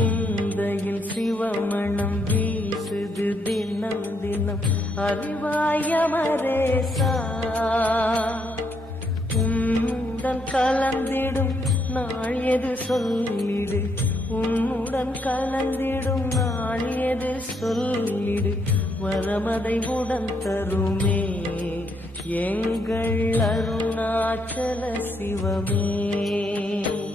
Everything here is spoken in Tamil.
சிந்தையில் சிவமணம் வீசுது தினம் தினம் அறிவாயமரேசா உன்னுடன் கலந்திடும் நாள் எது சொல்லிடு உன்னுடன் கலந்திடும் நாள் எது சொல்லிடு வரமதை உடன் தருமே எங்கள் அருணாச்சல சிவமே.